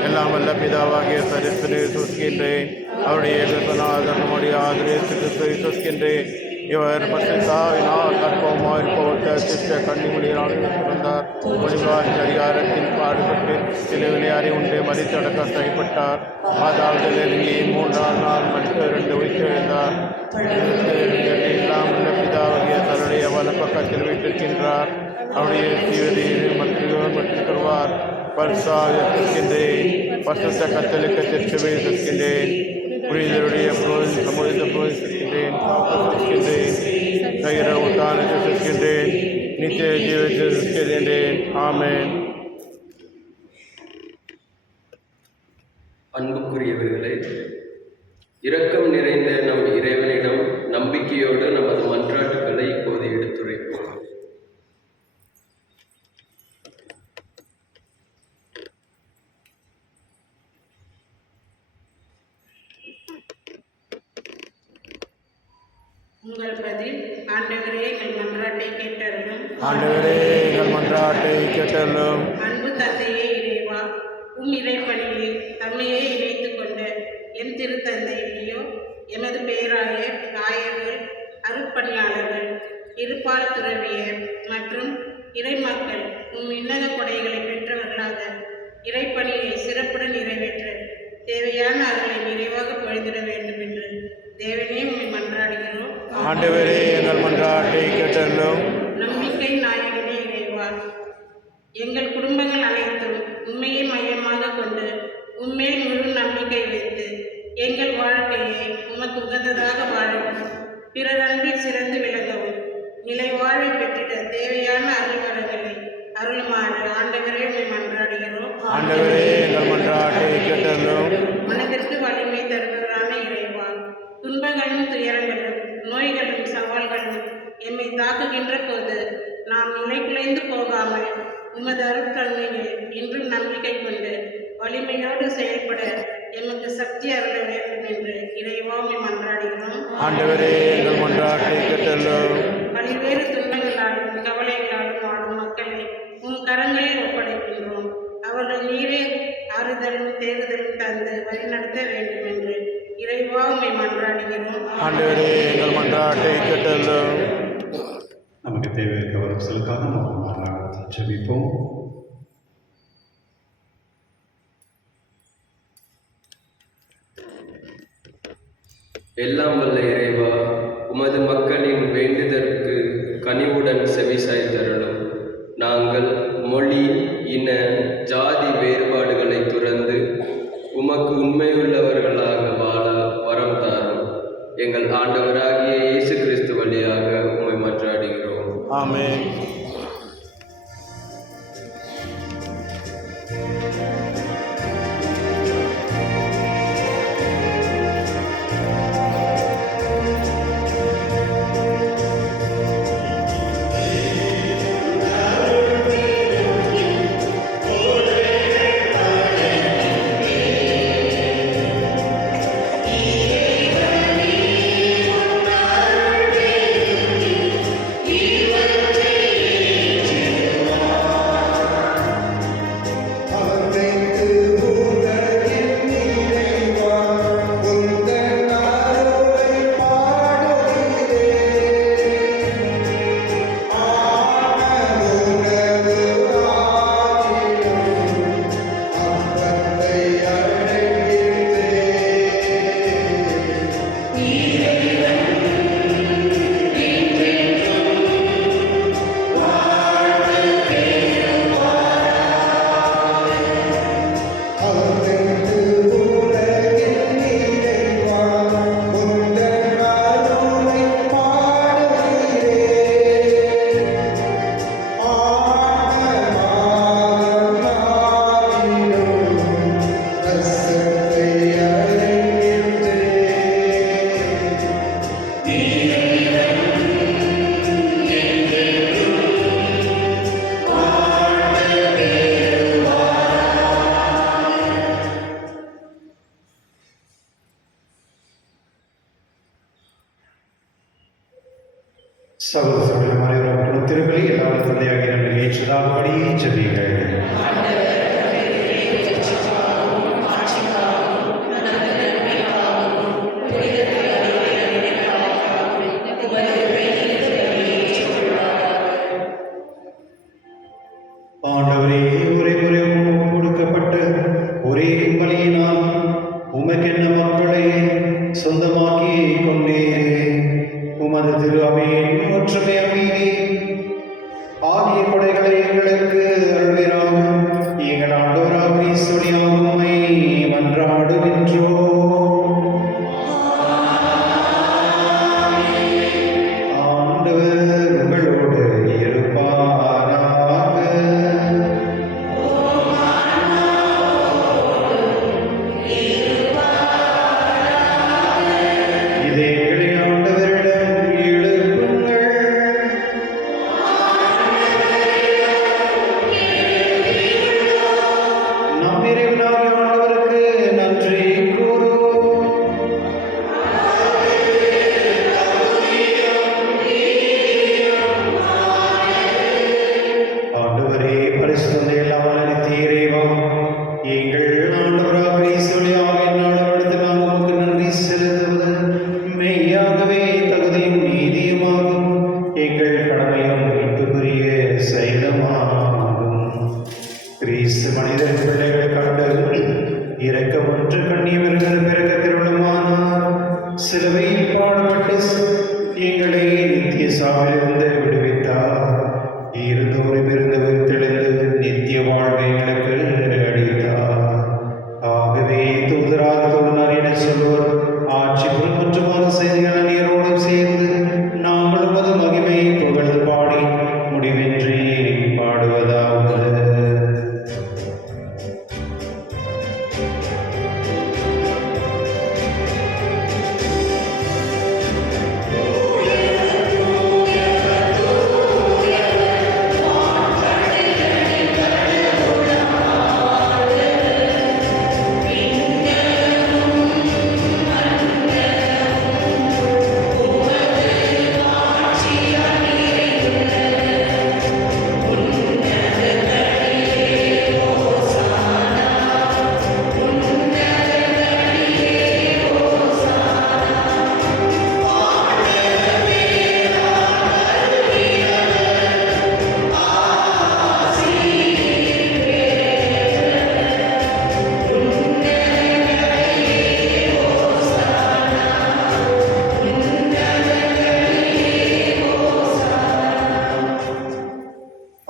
எல்லாம் வல்ல பிதாவாகிய சரித்திரை சுஸ்கின்றேன். அவருடைய விருப்பநாதன் நம்முடைய ஆதரேசுக்கு சுஸ்கின்றேன். இவர் பசித்தாவினால் கற்பமாயிருப்பவர்த்த சிஷ்ட கன்னிமொழியினால் பிறந்தார். மொழிவாரின் அதிகாரத்தில் பாடுபட்டு சிலுவிலை அறிவுண்டு மறித்தடக்க செய்யப்பட்டார். அதாவது நெருங்கி 3ஆம் நாள் மறித்து 2 உயிர்த்தெழுந்தார். எல்லாம் உள்ள பிதாவாகிய தன்னுடைய வலப்பக்கத்தில் வைத்திருக்கின்றார். அவருடைய தீவிர மற்றும் தருவார். பரிசாகின்றேன். பசுத்த கத்தலுக்கு திருச்சபை இருக்கின்றேன். புரிதலுடைய சமூகத்தை புரிந்திருக்கின்றேன். கையிற உத்தானத்தை இருக்கின்றேன். நித்திய ஜீவத்தை இருக்கின்றேன். ஆமென். அன்புக்குரியவர்களே, இரக்கம் நிறைந்த நம் இறைவனிடம் நம்பிக்கையோடு நமது மன்றாட்டுக்களை இப்போது எடுத்துரைப்போம். உங்கள் பதில். ஆண்டவரே, எங்கள் மன்றாட்டை கேட்டருளும். ஆண்டவரே, எங்கள் மன்றாட்டை கேட்டருளும். அன்பு தந்தையே இறைவா, உம் இறைப்பணியில் தம்மையே இணைத்துக் கொண்ட என் திருத்தந்தை லியோ, எமது பேராயர், ஆயர்கள், அருட்பணியாளர்கள், இருபால் துறவியர் மற்றும் இறைமக்கள் உம் விண்ணக கொடைகளை பெற்றவர்களாக இறைப்பணியை சிறப்புடன் நிறைவேற்ற தேவையான அருளை நிறைவாக பொழிந்திட வேண்டும் என்று தேவனே உம்மை மன்றாடுகிறோம். ஆண்டவரே, எங்கள் மன்றாட்டை கேட்டருளும். நம்பிக்கை நாயகனே இறைவா, எங்கள் குடும்பங்கள் அனைத்தும் உண்மையை மையமாக கொண்டு உண்மையில் முழு நம்பிக்கை வைத்து எங்கள் வாழ்க்கையை உமக்கு உகந்ததாக வாழவும் பிறர் அன்பில் சிறந்து விளங்கவும் நிலை வாழ்வை பெற்றிட தேவையான அறிவுரைகளை அருளுமாறு ஆண்டவரே உம்மை மன்றாடுகிறோம். ஆண்டவரே, எங்கள் மன்றாட்டை கேட்டருளும். மனதிற்கு வலிமை தருவதான இறைவா, துன்பங்களும் துயரங்களும் நோய்களும் சவால்களும் எம்மை தாக்குகின்ற போது நாம் நிலை குலைந்து போகாமல் உமது அருட்தன்மையில் இன்றும் நம்பிக்கை கொண்டு வலிமையோடு செயல்பட எமக்கு சக்தி அருள வேண்டும் என்று இறைவா உம்மை மன்றாடுகிறோம். ஆண்டவரே, எங்கள் மன்றாட்டை கேட்டருளும். பல்வேறு துன்பங்களாலும் கவலைகளாலும் வாடும் மக்களை உம் கரங்களில் ஒப்படைக்கின்றோம். அவர்கள் நீரே ஆறுதலும் தேறுதலும் தந்து வழிநடத்த வேண்டும் என்று இறைவா உம்மை மன்றாடுகிறோம். ஆண்டவரே, எங்கள் மன்றாட்டை கேட்டருளும். நமக்கு தேவையான கவனங்களுக்காக நம்ம ஜெபிப்போம். எல்லாம் வல்ல இறைவா, உமது மக்களின் வேண்டுதற்கு கனிவுடன் செவிசாய்த்தருளும். நாங்கள் மொழி, இன, ஜாதி வேறுபாடுகளை துறந்து உமக்கு உண்மையுள்ளவர்களாக வாழ வரம் தாரும். எங்கள் ஆண்டவராகிய இயேசு கிறிஸ்து வழியாக உம்மை மன்றாடுகிறோம். ஆமென். He will be சகோதர சகோதரர் அனைவரும் திருப்பலி எல்லாரும் தந்தையாகிய நம்மை ஏற்றதாபடி ஜெபியுங்கள். ஆண்டவரே, ஒரே முறை உமக்கு கொடுக்கப்பட்ட ஒரே பலியினால் உமக்கென்ன மக்களை சொந்தமாக்கி கொண்டீரே. உமது திரு அவையின் ஒற்றுமை அமைதி ஆகிய கொடைகளை எங்களுக்கு அருள்வீராக. எங்கள் ஆண்டவராக கிறிஸ்துவின் உம்மை மன்றாடுகின்றோம். ஆண்டவர் உங்களோடு இருப்பாராக. இதயங்களை ஆண்டவரிடம் எழுப்புங்கள். நம் இறைவனாகிய ஆண்டவருக்கு நன்றி கூறுவோம். ஆண்டவரே, பரிசுத்த எல்லாம் வல்லமையுள்ள இறைவா, எங்கள் ஆண்டவராகிய கிறிஸ்துவின் நாளும் நாம் உமக்கு நன்றி செலுத்துவது மெய்யாகவே தகுதியும் நீதியுமாகும். எங்கள் கடமையும் மீட்புக்குரிய செயலுமாகும். கிறிஸ்து மனிதர் பிள்ளைகளை கண்டு இரக்கமற்று கண்ணியமிருக்கிற பிறக்கத்திலுள்ளமானார். சிலுவையில் பாடுபட்டு எங்களை நித்திய சாவிலிருந்து விடுவித்தார். இருந்தோரிலிருந்து தெளிந்து நித்திய வாழ்வை எங்களுக்கு அளித்தார். ஆகவே தூதராக தோன்றார் என சொல்வோர் ஆட்சி புறமற்றமான செய்திகள் அந்நியரோடு சேர்ந்து நாங்கள் உமது மகிமையை புகழ்ந்து பாடி முடிவின்றி பாடுவதாவது.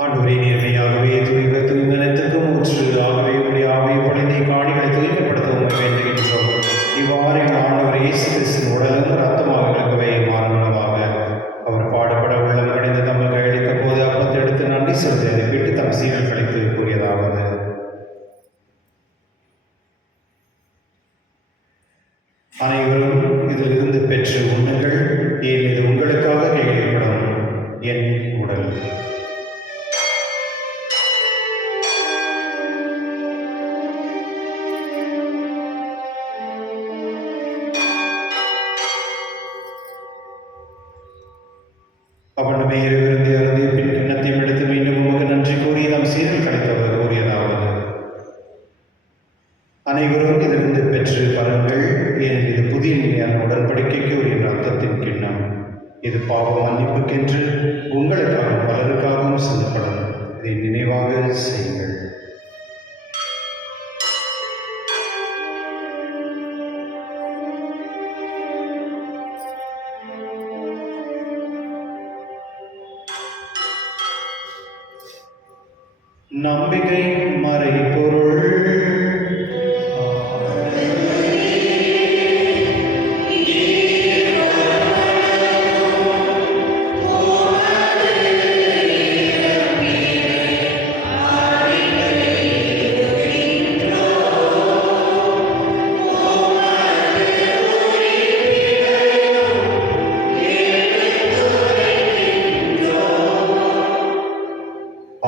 ஆண்டவரே, நேர்மையாகவே தூய்மைக்கும் ஊற்று ஆகவே உடைய ஆவை பொழுதை காணிகளை தூய்மைப்படுத்த உண்மை வேண்டுகின்றோம். இவ்வாறு எங்கள் ஆண்டவர் இயேசு கிறிஸ்துவின் உடலும் ரத்தமாக விளக்கவே மாறுவனவாக. அவர் பாடுபட உள்ளம் கடிந்து தம்மை கையளித்த போது அப்பத்தை எடுத்து நன்றி செலுத்தியதை விட்டு தம் சீரல் கழித்து கூறியதாவது: அனைவரும் இதிலிருந்து பெற்று உண்ணுங்கள், ஏன் இது உங்களுக்காக கையளிக்கப்படும் என் உடல். அவனுமே இருவிருந்து அருந்திய பின் கிண்ணத்தையும் எடுத்து மீண்டும் உமக்கு நன்றி கூறி நம் சீரில் கழித்தவர் கூறியதாவது: அனைவரும் இதிலிருந்து பெற்று பருங்கள், ஏனெனில் இது புதிய நிலையான உடன்படிக்கைக்கு உரிய ரத்தத்தின் கிண்ணம். இது பாவ மன்னிப்புக்கென்று உங்களுக்காகவும் பலருக்காகவும் சிந்தப்படும். இதை நினைவாக செய்யுங்கள். நம்பிக்கை மறைபொருள்.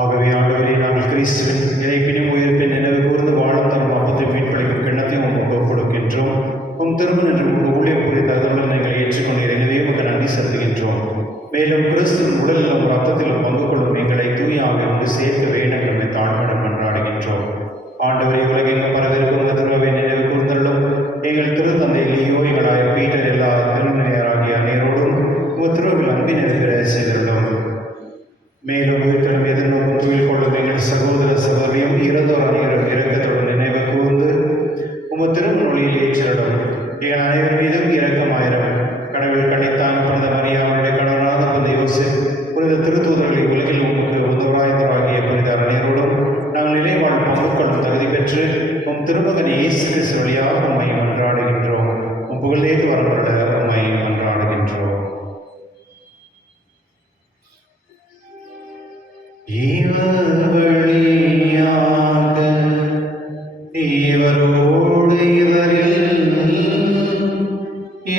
ஆகவே ஆண்டவரே, நாங்கள் கிறிஸ்துவின் இறைப்பினும் உயிர்ப்பின் நினைவு கூர்ந்து வாழும் தரும் அப்பத்தை மீட்பளிக்கும் கிண்ணத்தையும் உமக்கு கொடுக்கின்றோம். உம் திருமணம் என்று உங்கள் ஊழியம் புரிந்த அதனுடன் நீங்கள் ஏற்றுக்கொண்டீர். எனவே உமக்கு நன்றி செலுத்துகின்றோம். மேலும் கொண்டு சேர்க்க வேண்டும் நம்மை தாழ்மையுடன் மன்றாடுகின்றோம். ஆண்டவரை உலகெங்கும் பரவிருக்கும் உமது திருவை நினைவு கூர்ந்தருளும். எங்கள் திருத்தந்தை லியோ, எங்களாய பீட்டர், எல்லா திருநிலையராகிய அனைவரோடும் உமது திருவில் அன்பினை பெற செய்துள்ளோம். மேலும் உயிர்த்தலும் எதிர்நோக்கும் துயில் கொள்ளும் எங்கள் சகோதர சகோதரியும் இறந்தோர் அனைவரும் இரக்கத்துடன் நினைவு கூர்ந்து உமது திருமொழியில் ஏற்றிடும். எங்கள் அனைவர் மீதும் இரக்கமாயிரம். கடவுள் கணித்தான புனித மரியாவுடைய கடவுளாக புனித யோசேப், புனித திருத்தூதர்களை உலகில் உமக்கு உதவராயந்தராகிய புனித அனைவரோடும் நாங்கள் நிலைவாழ் பங்குகளும் தகுதி பெற்று உம் திருமகன் இயேசு கிறிஸ்து வழியாக உம்மை மன்றாடுகின்றோம். உம் புகழேது வரப்பட உம்மை மன்றாடுகின்றோம். இவர் வழியாக இவரோடு இவரில்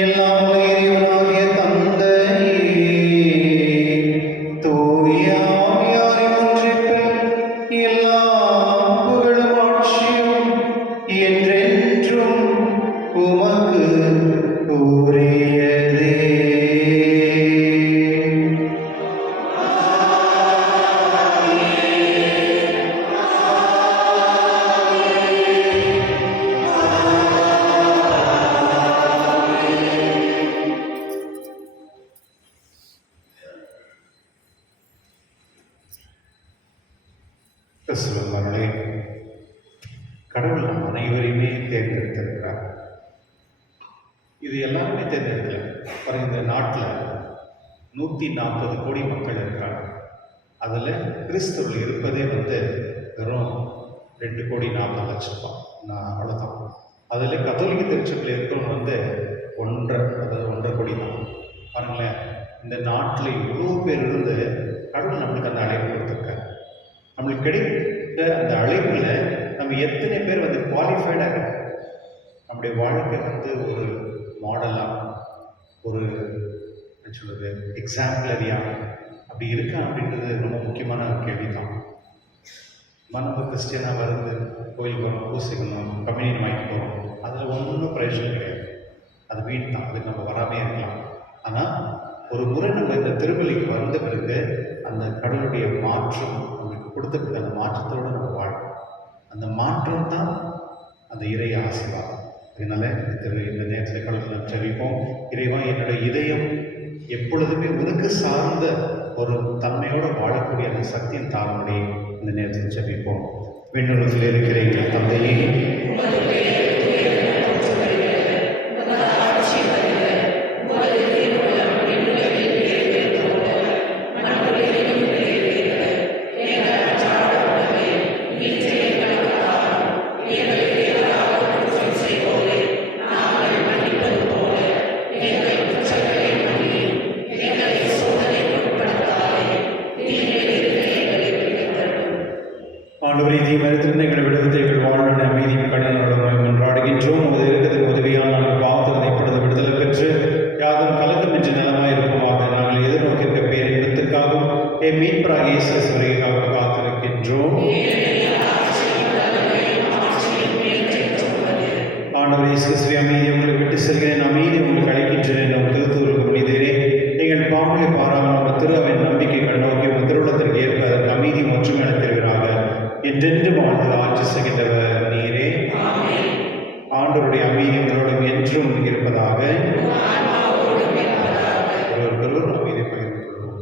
எல்லாம் இறைவனாகிய தந்தையே, தூய ஆவியாரின் ஒன்றிப்பில் எல்லா புகழும் ஆட்சியும் என்றென்றும் உமக்கு உரியதே. கிறிஸ்துவர்களே, கடவுள் நம் அனைவரையுமே தேர்ந்தெடுத்திருக்கிறார். இது எல்லாருமே தேர்ந்தெடுக்கல. பாருங்க, இந்த நாட்டில் 140 கோடி மக்கள் இருக்கிறாங்க. அதில் கிறிஸ்தவர்கள் இருப்பதே வெறும் 2,40,00,000 நான் அவ்வளோதான். அதில் கத்தோலிக்க திருச்சபையில் இருக்கிறவங்க 1.5 கோடி தான். பாருங்களேன், இந்த நாட்டில் இவ்வளோ பேர் இருந்து கடவுள் நம்மளுக்கு அந்த அழைப்பு கொடுத்துருக்காரு. நம்மளுக்கு கிடைத்த அந்த அழைப்பில் நம்ம எத்தனை பேர் குவாலிஃபைடாக நம்முடைய வாழ்க்கை ஒரு மாடலாக, ஒரு சொல்கிறது எக்ஸாம்பிளரியாக அப்படி இருக்கா அப்படின்றது ரொம்ப முக்கியமான ஒரு கேள்வி தான். நம்ம கிறிஸ்டியனாக வருது, கோயிலுக்கு வரோம், பூசிக்கணும், கம்யூனியன் வாங்கிட்டு போகிறோம், அதில் ஒன்றும் பிரயோஜனம் கிடையாது. அது வீண் தான். அதுக்கு நம்ம வராமே இருக்கலாம். ஆனால் ஒரு முறை நம்ம இந்த திருவள்ளிக்கு வந்த பிறகு அந்த கடவுளுடைய மாற்றம் நம்மளுக்கு கொடுத்த பிறகு அந்த மாற்றத்தோடு நம்ம வாழணும். அந்த மாற்றம் தான் அந்த இறை ஆசீர்வாதம். அதனால இந்த நேரத்தில் கடவுள் நாம் ஜெபிப்போம். இறைவா, என்னுடைய இதயம் எப்பொழுதுமே உனக்கு சார்ந்த ஒரு தன்மையோடு வாழக்கூடிய அந்த சக்தியின் தாழ்மொழி இந்த நேரத்தில் ஜெபிப்போம். விண்ணுலகில் இருக்கிற எங்கள் தந்தையே, ஆண்டவரே, தீமரத்திலிருந்து எங்களை விடுதலை எங்கள் வாழ்வின் அமைதியும் கடனும் கொண்டாடுகின்றோம். உமது இருக்கிறது உதவியால் நாங்கள் பார்த்து இப்பொழுது விடுதலை பெற்று யாரும் கலக்கம் என்று நலமாய் இருப்போமாக. நாங்கள் எதிர்நோக்கியிருக்க பேரின்பத்துக்காகவும் மீட்பராக இயேசு வருகைக்காக காத்திருக்கின்றோம். ஆண்டவரே இயேசு கிறிஸ்துவே, அமைதி உங்களுக்கு விட்டு செல்கிறேன், அமைதி உங்களுக்கு அழைக்கின்றேன். உங்கள் திருத்தூருக்கு மனிதரே, எங்கள் பாவங்களை பாராமல் உங்கள் திருவின் நம்பிக்கை கண்ணோக்கி உங்கள் திருவுள்ளத்திற்கு ஏற்ப அதற்கு அமைதி மற்றும் என தருகிறார்கள். என்றென்று வாழ்ந்து ஆட்சி செய்கின்றவர் நீரே. ஆண்டவருடைய அமைதி உங்களோடும் என்றும் இருப்பதாக. ஒருவருக்கொருவர் அமைதி பகிர்ந்து கொள்வோம்.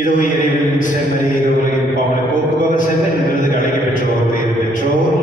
இதோ இறைவனின் செம்மறி, உலகின் பாவங்களை போக்குபவர், செம்மறி விருதுக்கு அழைக்க பெற்றோர், பெயர் பெற்றோர்.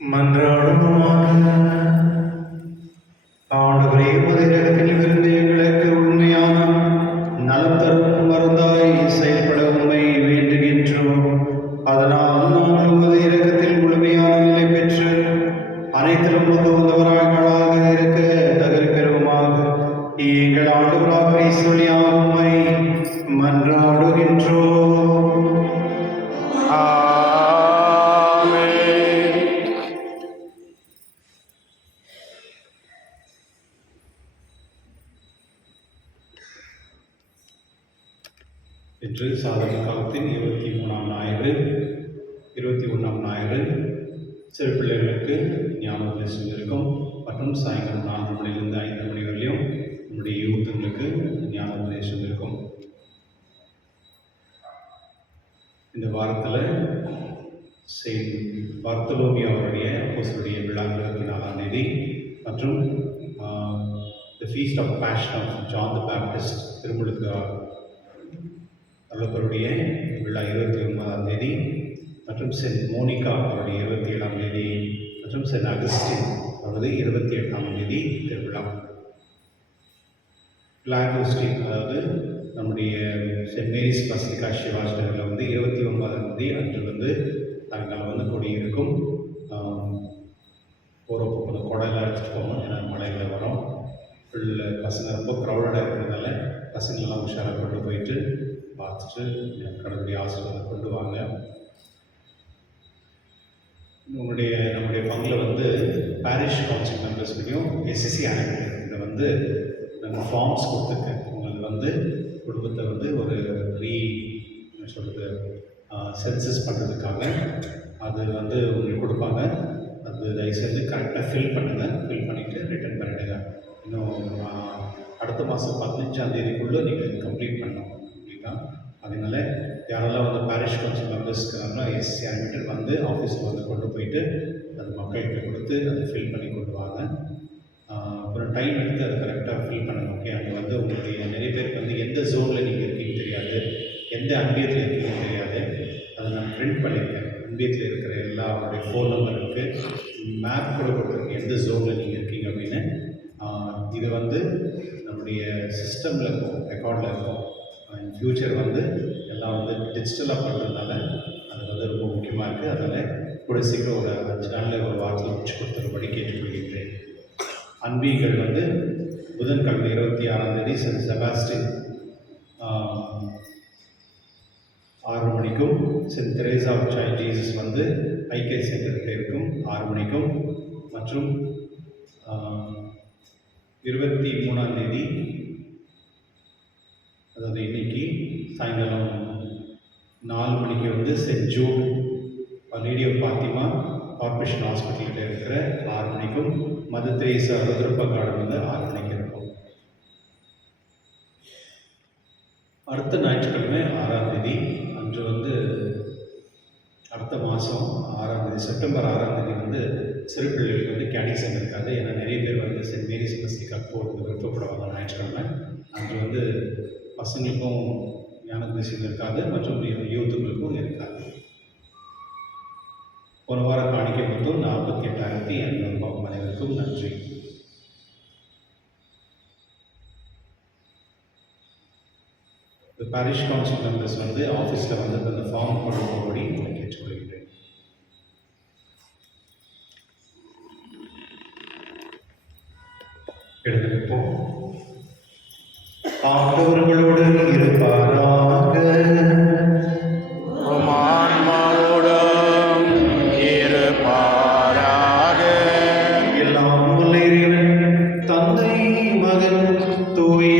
மன்றாடுவோமாக. ஆண்டவரே, உமது இரக்கத்திலிருந்து எங்களுக்கு உண்மையான நலம் தரும் மருந்தாய் செயல்பட உம்மை வேண்டுகின்றோம். அதனால் நாங்கள் உமது இரக்கத்தில் முழுமையான நிலை பெற்று அனைத்திலும் உகந்தவராக இருக்க தகுதி பெறுவோமாக. எங்கள் ஆண்டவராக இயேசு வழியாக உம்மை மன்றாடுகின்றோம். இன்று சாதனை காலத்தின் 21ஆம் ஞாயிறு சிறு பிள்ளைகளுக்கு ஞாபகம் இருக்கும் மற்றும் சாயங்காலம் 4 மணிலிருந்து 5 மணி வரையிலும் நம்முடைய யூத்துங்களுக்கு ஞாபகம் இருக்கும். இந்த வாரத்தில் செயின்ட் பர்த்தலோமியோ அவருடைய அப்போஸ்தலருடைய விழா 24ஆம் தேதி மற்றும் the feast of passion of John the Baptist திருமுழுக்கு அவர்களுடைய விழா 29ஆம் தேதி மற்றும் சென்ட் மோனிகா அவருடைய 27ஆம் தேதி மற்றும் சென்ட் அகஸ்டின் அவருடைய போகிறது. 28ஆம் தேதி திருவிழா. பிளாகோஸ்டி, அதாவது நம்முடைய சென்ட் மேரிஸ் பசிலிக்கா சிவாஜ் நகரில் வந்து 29ஆம் தேதி அன்று வந்து நாங்கள் வந்து கொடி இருக்கும். போகிறப்போ கொஞ்சம் குடையெல்லாம் எடுத்துகிட்டு போகணும், ஏன்னா மழையில் வரோம். பசங்க ரொம்ப க்ரௌடடாக இருக்கிறதுனால பசங்களெல்லாம் உஷாராக கொண்டு போயிட்டு பார்த்துட்டு கடவுளுடைய ஆசீர்வாதம் கொண்டு வாங்க. நம்முடைய பங்கில் வந்து பாரிஷ் கவுன்சில் மெம்பர்ஸ்லையும் எஸ்எஸ்சி ஆக்டிவிட்டி இதை வந்து நாங்கள் ஃபார்ம்ஸ் கொடுத்துருக்கேன். உங்களுக்கு வந்து குடும்பத்தை வந்து ஒரு என்ன சொல்கிறது சென்சஸ் பண்ணுறதுக்காக அது வந்து உங்களுக்கு கொடுப்பாங்க. அது தயவுசெய்து கரெக்டாக ஃபில் பண்ணுங்கள். ஃபில் பண்ணிவிட்டு ரிட்டர்ன் பண்ணிவிடுங்க. இன்னும் அடுத்த மாதம் 15ஆம் தேதிக்குள்ளே நீங்கள் கம்ப்ளீட் பண்ணணும் கம்ப்ளீட்டாக. அதனால யாரெல்லாம் வந்து பாரிஷ் கவுன்சில் மெம்பர்ஸ்க்காக எஸ்சி அட்மிட்டட் வந்து ஆஃபீஸில் வந்து கொண்டு போயிட்டு அது மக்கள்கிட்ட கொடுத்து அதை ஃபில் பண்ணி கொண்டு வாங்க. அப்புறம் டைம் எடுத்து அதை கரெக்டாக ஃபில் பண்ணணும். ஓகே, அங்கே வந்து உங்களுடைய நிறைய பேருக்கு வந்து எந்த ஜோனில் நீங்கள் இருக்கீங்கன்னு தெரியாது, எந்த அன்பியத்தில் இருக்கீங்கன்னு தெரியாது. அதை நான் பிரிண்ட் பண்ணியிருக்கேன். அன்பியத்தில் இருக்கிற எல்லாருடைய ஃபோன் நம்பர் இருக்குது, மேப் கூட கொடுத்துருக்கேன் எந்த ஜோனில் நீங்கள் இருக்கீங்க அப்படின்னு. இது வந்து நம்முடைய சிஸ்டமில் இருக்கும், ரெக்கார்டில் இருக்கும். இன் ஃப்யூச்சர் வந்து எல்லாம் வந்து டிஜிட்டலாக பண்ணுறதுனால அது வந்து ரொம்ப முக்கியமாக இருக்குது. அதனால் கூட சீக்கிரம் ஒரு 5 நாளில் ஒரு வாரத்தில் முடிச்சு கொடுத்துருபடி கேட்டுக்கொள்கின்றேன். அன்பிகள் வந்து புதன்கிழமை 26ஆம் தேதி சென்ட் செபாஸ்டின் 6 மணிக்கும், Saint Teresa of Child Jesus வந்து ஐகே சென்டருக்கு இருக்கும் 6 மணிக்கும், மற்றும் 23ஆம் தேதி அதாவது இன்னைக்கு சாயங்காலம் 4 மணிக்கு வந்து Saint Jude Lady of Fatima corporation ஹாஸ்பிட்டலில் இருக்கிற 6 மணிக்கும், மதர் தெரேசா ருத்ரப்பா கார்டன் வந்து 6 மணிக்கு இருக்கும். அடுத்த ஞாயிற்றுக்கிழமை 6ஆம் தேதி அன்று வந்து அடுத்த மாதம் 6ஆம் தேதி செப்டம்பர் 6ஆம் தேதி வந்து சிறு பிள்ளைகளுக்கு வந்து கேடிசம் இருக்காது. ஏன்னா நிறைய பேர் வந்து சென்ட் மேரிஸ் பசிலிக்கா போகிறது விருப்பப்படுவாங்க. ஞாயிற்றுக்கிழமை அன்று வந்து பசங்களுக்கும் ஞான தேசியம் இருக்காது மற்றும் யூத்துங்களுக்கும் இருக்காது. ஒரு வாரம் காணிக்கை மொத்தம் 48,500 ரூபாய். அனைவருக்கும் நன்றி. இந்த பாரிஷ் கவுன்சில் மெம்பர்ஸ் வந்து ஆஃபீஸில் வந்து அந்த ஃபார்ம் கொண்டு போகும்படி கேட்டுக்கொள்கிறேன். எழுந்திருப்போம். ஆண்டவர்களோடு இருப்பாராக. ஆன்மாவோடும் இருப்பாராக. எல்லாம் வல்ல இறைவன் தந்தை, மகன், தூய